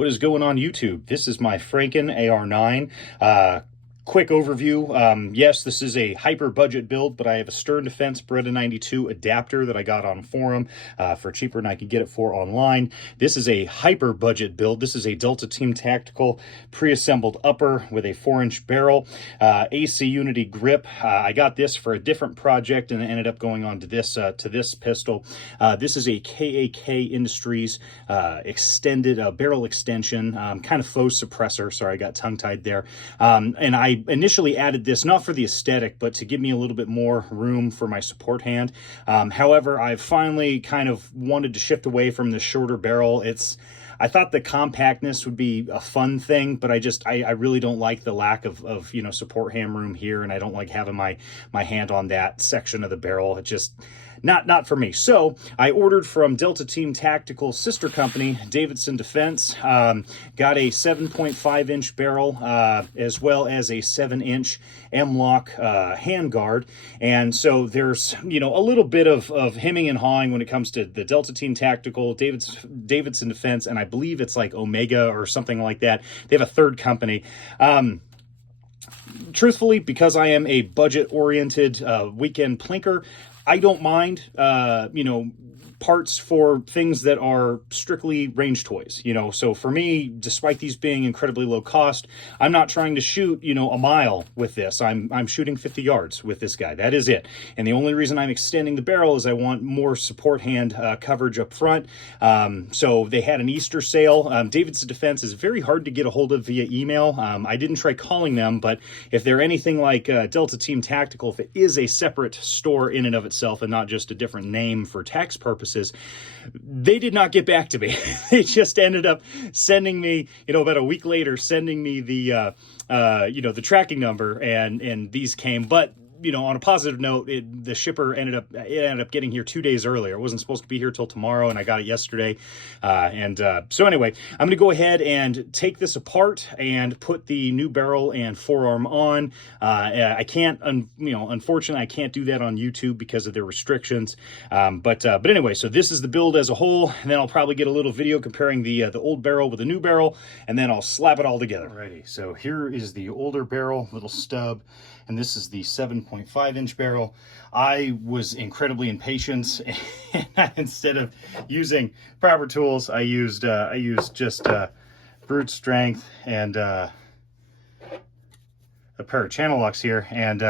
What is going on YouTube? This is my Franken AR9. Quick overview. Yes, this is a hyper budget build, but I have a Stern Defense Beretta 92 adapter that I got on a forum for cheaper than I could get it for online. This is a hyper budget build. This is a Delta Team Tactical pre-assembled upper with a 4-inch barrel, AC Unity grip. I got this for a different project and ended up going on to this pistol. This is a KAK Industries extended barrel extension, kind of faux suppressor. Sorry, I got tongue-tied there. And I initially added this not for the aesthetic, but to give me a little bit more room for my support hand. However, I've finally kind of wanted to shift away from the shorter barrel. I thought the compactness would be a fun thing, but I really don't like the lack of support hand room here, and I don't like having my hand on that section of the barrel. It just not for me. So I ordered from Delta Team Tactical sister company, Davidson Defense. Got a 7.5-inch barrel as well as a 7-inch M-lock handguard. And so there's a little bit of hemming and hawing when it comes to the Delta Team Tactical, Davidson Defense, and I believe it's like Omega or something like that. They have a third company. Truthfully, because I am a budget-oriented weekend plinker, I don't mind, parts for things that are strictly range toys, So for me, despite these being incredibly low cost, I'm not trying to shoot, a mile with this. I'm shooting 50 yards with this guy. That is it. And the only reason I'm extending the barrel is I want more support hand coverage up front. So they had an Easter sale. Davidson Defense is very hard to get a hold of via email. I didn't try calling them, but if they're anything like Delta Team Tactical, if it is a separate store in and of itself and not just a different name for tax purposes, they did not get back to me. They just ended up sending me, about a week later, sending me the tracking number, and these came. But on a positive note, the shipper ended up getting here 2 days earlier. It wasn't supposed to be here till tomorrow, and I got it yesterday. So anyway, I'm going to go ahead and take this apart and put the new barrel and forearm on. I can't, unfortunately, I can't do that on YouTube because of their restrictions. But anyway, so this is the build as a whole, and then I'll probably get a little video comparing the old barrel with the new barrel, and then I'll slap it all together. Alrighty, so here is the older barrel, little stub, and this is the 7.5-inch barrel. I was incredibly impatient, and instead of using proper tools, I used just brute strength and a pair of channel locks here, and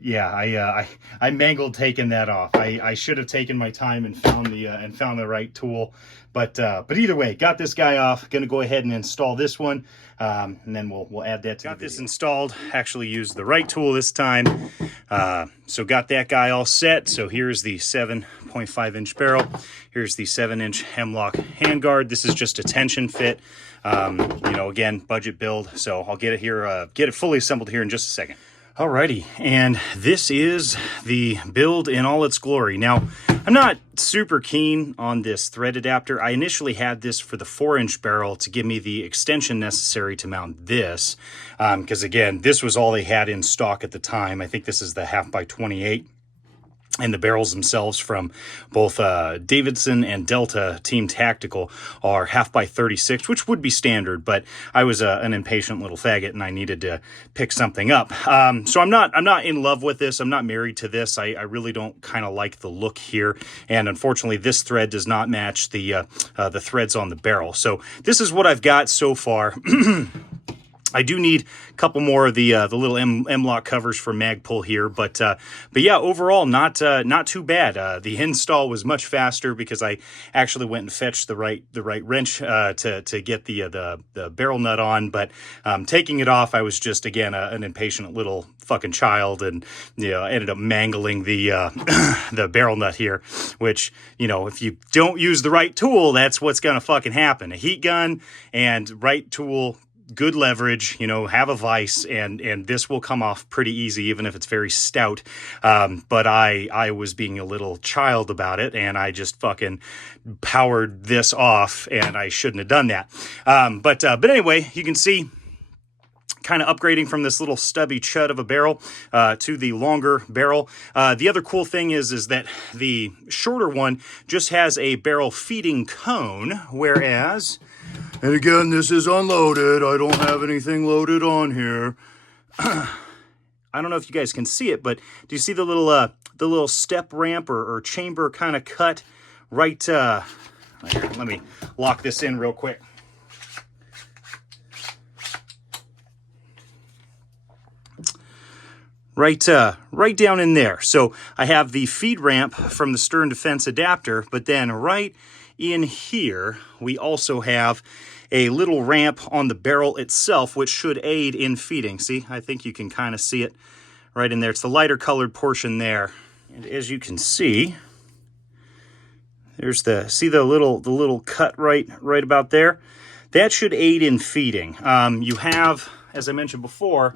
yeah, I mangled taking that off. I should have taken my time and found the right tool, but either way, got this guy off. Gonna go ahead and install this one, and then we'll add that to the video. Got this installed. Actually used the right tool this time. So got that guy all set. So here's the 7.5-inch barrel. Here's the 7-inch hemlock handguard. This is just a tension fit. Again, budget build. So I'll get it here, get it fully assembled here in just a second. Alrighty, and this is the build in all its glory. Now, I'm not super keen on this thread adapter. I initially had this for the 4-inch barrel to give me the extension necessary to mount this, because again, this was all they had in stock at the time. I think this is the 1/2x28. And the barrels themselves from both Davidson and Delta Team Tactical are 1/2x36, which would be standard, but I was an impatient little faggot and I needed to pick something up. So I'm not in love with this. I'm not married to this. I really don't kind of like the look here, and unfortunately, this thread does not match the threads on the barrel. So this is what I've got so far. I do need a couple more of the little M-lock covers for Magpul here, but yeah, overall not too bad. The install was much faster because I actually went and fetched the right wrench to get the barrel nut on. But taking it off, I was just again an impatient little fucking child, and ended up mangling the the barrel nut here. Which if you don't use the right tool, that's what's gonna fucking happen. A heat gun and right tool, good leverage, have a vise, and this will come off pretty easy, even if it's very stout. But I was being a little child about it, and I just fucking powered this off, and I shouldn't have done that. But anyway, you can see kind of upgrading from this little stubby chud of a barrel to the longer barrel. The other cool thing is that the shorter one just has a barrel feeding cone, whereas And again, this is unloaded. I don't have anything loaded on here. I don't know if you guys can see it, but do you see the little step ramp or chamber kind of cut right? Here, let me lock this in real quick. Right down in there. So I have the feed ramp from the stern defense adapter, but then right in here, we also have a little ramp on the barrel itself, which should aid in feeding. See, I think you can kind of see it right in there. It's the lighter colored portion there. And as you can see, there's the little cut right about there. That should aid in feeding. You have, as I mentioned before,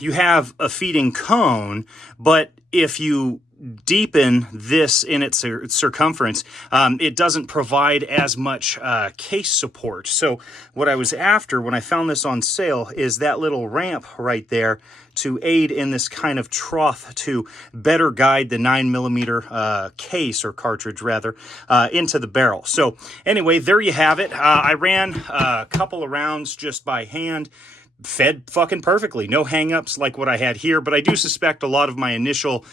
you have a feeding cone, but if you deepen this in its circumference, it doesn't provide as much case support. So what I was after when I found this on sale is that little ramp right there to aid in this kind of trough to better guide the 9mm case or cartridge rather into the barrel. So anyway, there you have it. I ran a couple of rounds just by hand. Fed fucking perfectly. No hangups like what I had here, but I do suspect a lot of my initial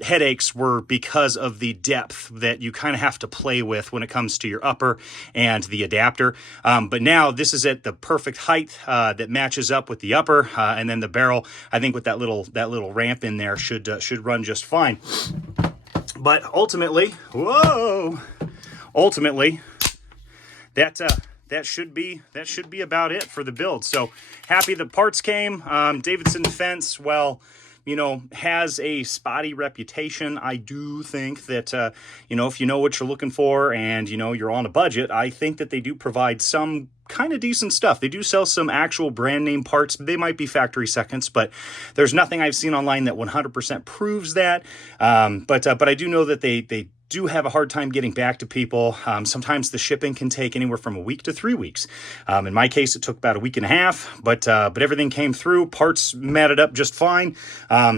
headaches were because of the depth that you kind of have to play with when it comes to your upper and the adapter. But now this is at the perfect height that matches up with the upper, and then the barrel, I think with that little ramp in there should run just fine. But ultimately, that should be about it for the build. So happy the parts came. Davidson Defense, well, has a spotty reputation. I do think that, if you know what you're looking for and, you're on a budget, I think that they do provide some kind of decent stuff. They do sell some actual brand name parts. They might be factory seconds, but there's nothing I've seen online that 100% proves that. But I do know that they do have a hard time getting back to people. Sometimes the shipping can take anywhere from a week to 3 weeks. In my case, it took about a week and a half, but everything came through. Parts matted up just fine.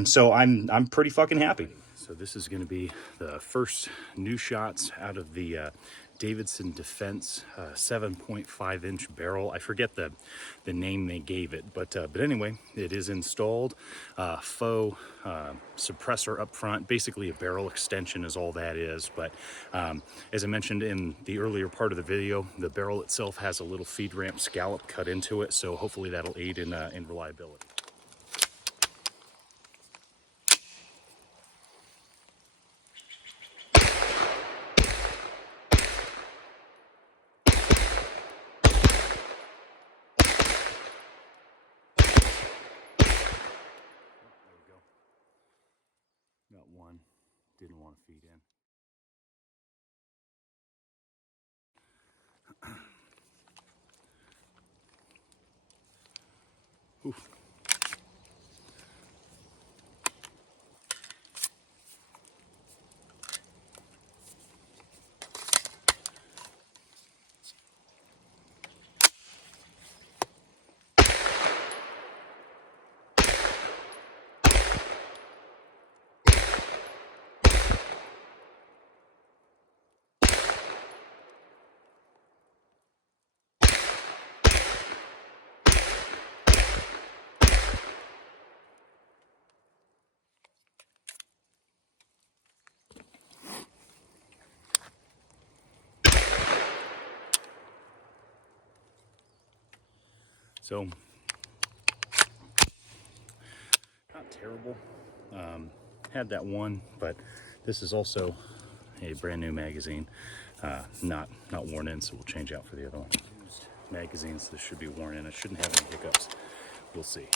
So I'm pretty fucking happy. So this is going to be the first new shots out of the Davidson Defense 7.5-inch barrel. I forget the name they gave it, but anyway, it is installed. Faux suppressor up front, basically a barrel extension is all that is. But as I mentioned in the earlier part of the video, the barrel itself has a little feed ramp scallop cut into it, so hopefully that'll aid in reliability. Got one, didn't want to feed in. Oof. So, not terrible. Had that one, but this is also a brand new magazine, not worn in, so we'll change out for the other one. Used magazines, this should be worn in. It shouldn't have any hiccups. We'll see.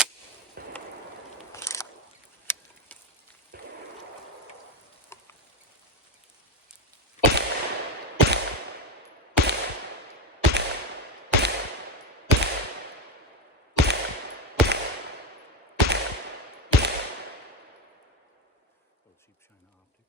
Cheap China optic.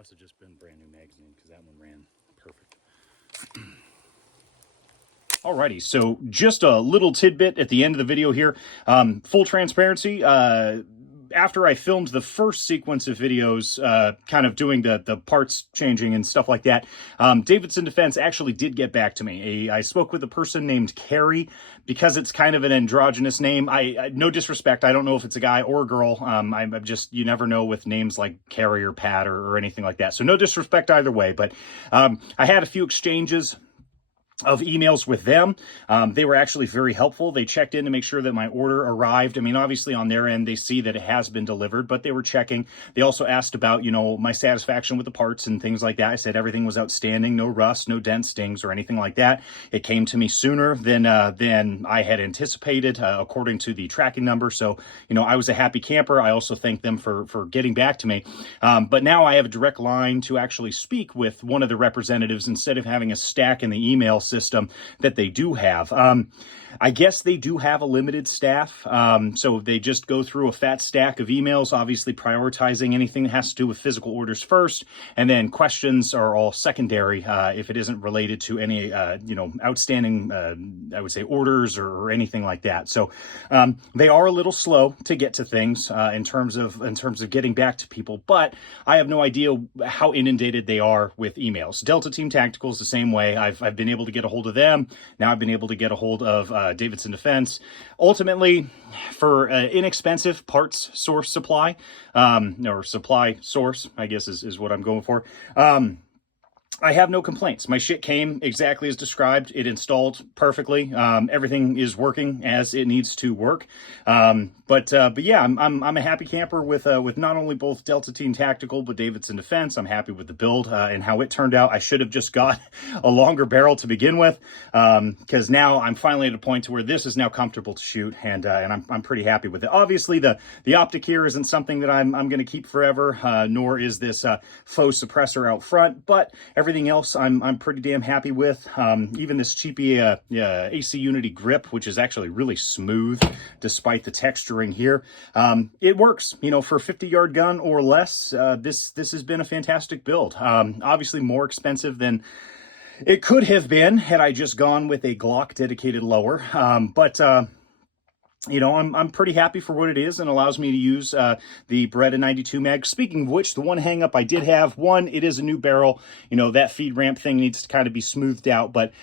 Must have just been brand new magazine because that one ran perfect. Alrighty, so just a little tidbit at the end of the video here. Full transparency, after I filmed the first sequence of videos, kind of doing the parts changing and stuff like that, Davidson Defense actually did get back to me. I spoke with a person named Carrie. Because it's kind of an androgynous name, I no disrespect, I don't know if it's a guy or a girl. I'm just, you never know with names like Carrie or Pat or anything like that. So no disrespect either way, but I had a few exchanges of emails with them. They were actually very helpful. They checked in to make sure that my order arrived. I mean, obviously on their end, they see that it has been delivered, but they were checking. They also asked about, you know, my satisfaction with the parts and things like that. I said everything was outstanding, no rust, no dent stings or anything like that. It came to me sooner than I had anticipated, according to the tracking number. So, you know, I was a happy camper. I also thank them for getting back to me. But now I have a direct line to actually speak with one of the representatives instead of having a stack in the email system that they do have. I guess they do have a limited staff, so they just go through a fat stack of emails, obviously prioritizing anything that has to do with physical orders first, and then questions are all secondary if it isn't related to any you know, outstanding I would say orders or anything like that. So they are a little slow to get to things in terms of getting back to people, but I have no idea how inundated they are with emails. Delta Team Tactical is the same way. I've been able to get a hold of them. Now I've been able to get a hold of Davidson Defense. Ultimately, for inexpensive parts source supply, or supply source, I guess is what I'm going for. I have no complaints. My shit came exactly as described. It installed perfectly. Everything is working as it needs to work. But yeah, I'm a happy camper with not only both Delta Team Tactical but Davidson Defense. I'm happy with the build and how it turned out. I should have just got a longer barrel to begin with, because now I'm finally at a point to where this is now comfortable to shoot, and I'm pretty happy with it. Obviously, the optic here isn't something that I'm going to keep forever, nor is this faux suppressor out front, but everything else I'm pretty damn happy with. Even this cheapy AC Unity grip, which is actually really smooth despite the texturing here. It works, you know, for a 50-yard gun or less. This has been a fantastic build. Obviously more expensive than it could have been had I just gone with a Glock dedicated lower. But you know, I'm pretty happy for what it is and allows me to use the Beretta 92 mag. Speaking of which, the one hang up I did have, one, it is a new barrel. You know, that feed ramp thing needs to kind of be smoothed out, but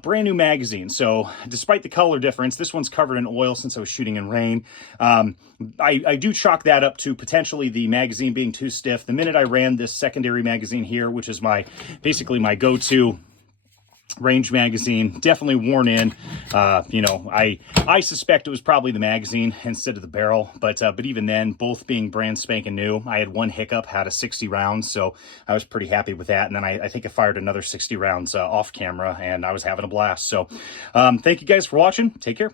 brand new magazine. So despite the color difference, this one's covered in oil since I was shooting in rain. I do chalk that up to potentially the magazine being too stiff. The minute I ran this secondary magazine here, which is basically my go-to range magazine, definitely worn in. You know, I suspect it was probably the magazine instead of the barrel, but even then, both being brand spanking new, I had one hiccup, had a 60 rounds, so I was pretty happy with that. And then I think I fired another 60 rounds off camera, and I was having a blast. So thank you guys for watching. Take care.